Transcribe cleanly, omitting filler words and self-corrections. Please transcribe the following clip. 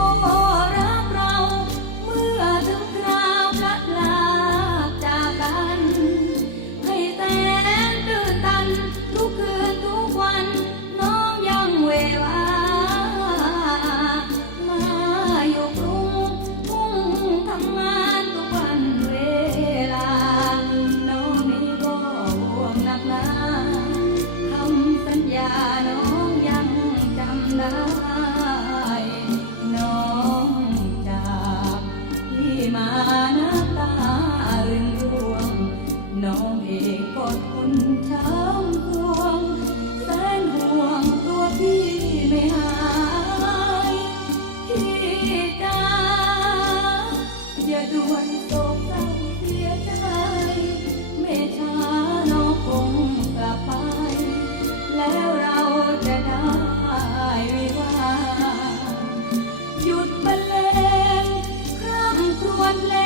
รักเราเมื่อถึงคราวพลัดลาจากกันให้แสนตื่นตันทุกคืนทุกวันน้องยังเววามาอยู่กรุงมุ่งทำงานทุกวันเวลาน้องนี้ก็ห่วงหนักหนาคำสัญญาน้องยังจำได้น้องจากที่มาน้ำตารินร่วงน้องเองก็ทนช้ำทวงแสนห่วงตัวพี่ไม่หายพี่จ๋าอย่าด่วนโศกเศร้าเสียใจไม่ช้าน้องคงกลับไปแล้วเราจะได้วิวาหยุดบรรเลงคร่ำครวญเพล